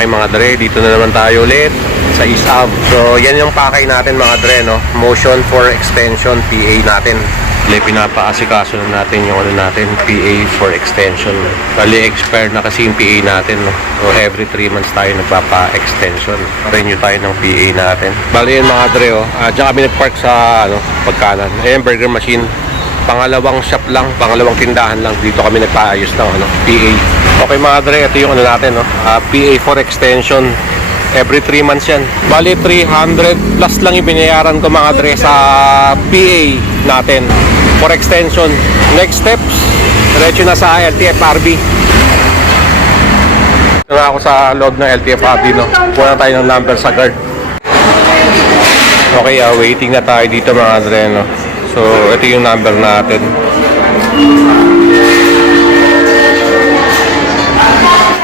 Okay mga dre, dito na naman tayo ulit sa East Ave. So yan yung pakay natin mga dre, no? Motion for extension PA natin. Pinapaasikaso na natin yung ano natin, PA for extension. Bali expired na kasi yung PA natin, no? So every 3 months tayo nagpapa-extension. Renew tayo ng PA natin. Bali yun mga dre, oh. Diyan kami nagpark sa pagkanan. Ayan, burger machine. Pangalawang shop lang, pangalawang tindahan lang. Dito kami nagpaayos ng PA. Okay mga dre, ito yung ano natin, no? PA for extension. Every 3 months yan. Bali 300 plus lang yung binayaran ko mga dre sa PA natin for extension. Next steps, diretso na sa LTFRB. Ito na ako sa loob ng LTFRB, no? Kuha na tayo ng number sa guard. Okay, waiting na tayo dito mga dre, no? So, ito yung number natin.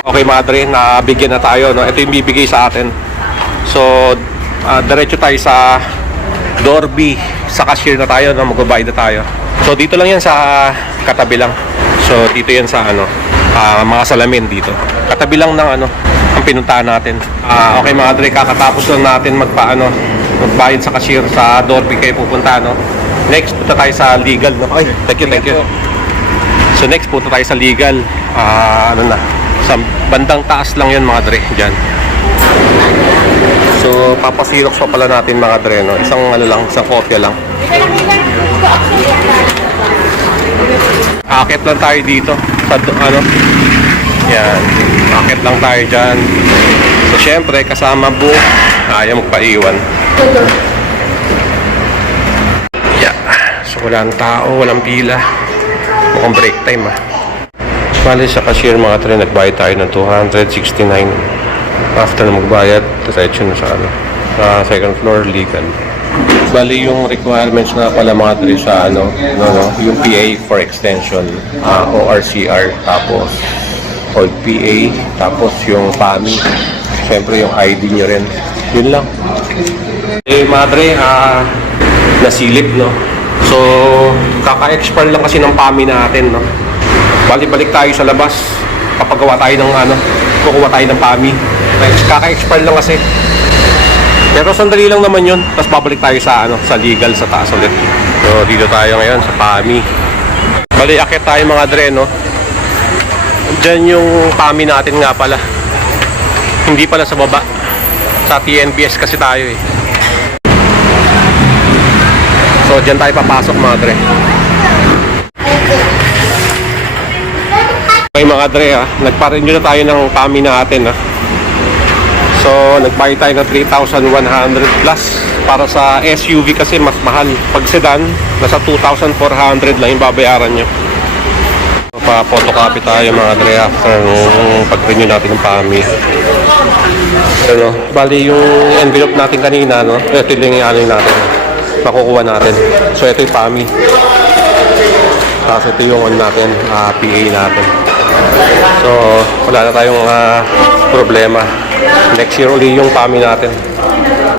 Okay mga dre, nabigyan na tayo, no? Ito yung bibigay sa atin. So, diretso tayo sa door B. Sa cashier na tayo, no? Magbabayad na tayo. So, dito lang yan sa katabi lang. So, dito yan sa mga salamin dito. Katabi lang ng ang pinuntahan natin. Okay mga dre, kakatapos lang natin magbayad sa cashier sa door B kayo pupunta, no? Next, punta tayo sa legal, no? Ay, thank you. So, next, punta tayo sa legal. Sa bandang taas lang yun, mga dre, dyan. So, papasirok pa pala natin, mga dre, no? Isang kopya lang. Akit lang tayo dito. Sa, yan. Akit lang tayo dyan. So, syempre, kasama book. Ayaw magpaiwan. So walang tao, walang pila. Mukhang break time Bali sa cashier mga dre, nagbayad tayo ng 269. After na magbayad, diretso na sa second floor legal. Bali yung requirements na pala mga dre sa yung PA for extension, ORCR, tapos old PA, tapos yung PAMI, syempre yung ID nyo rin. Yun lang. Mga dre, nasilip, no? So, kaka-expire lang kasi ng PAMI natin, no? Balik tayo sa labas. Papagawa tayo ng kukuha tayo ng PAMI. Kaka-expire lang kasi. Pero sandali lang naman yun. Tapos babalik tayo sa legal, sa taas ulit. So, dito tayo ngayon sa PAMI. Bali, akit tayo mga dre, no? Diyan yung PAMI natin nga pala. Hindi pala sa baba. Sa TNBS kasi tayo So, dyan tayo papasok mga dre. Okay mga dre, nagpa-renew na tayo ng PAMI natin. So, nagbayad tayo ng 3,100 plus. Para sa SUV kasi mas mahal. Pag sedan, nasa 2,400 lang yung babayaran nyo. So, pa-photocopy tayo mga dre after pag-renew natin ng PAMI. Bali yung envelope natin kanina, no? Ito yung natin. Makukuha natin. So ito yung PAMI. Tapos ito yung natin, PA natin. So wala na tayong problema. Next year ulit yung PAMI natin.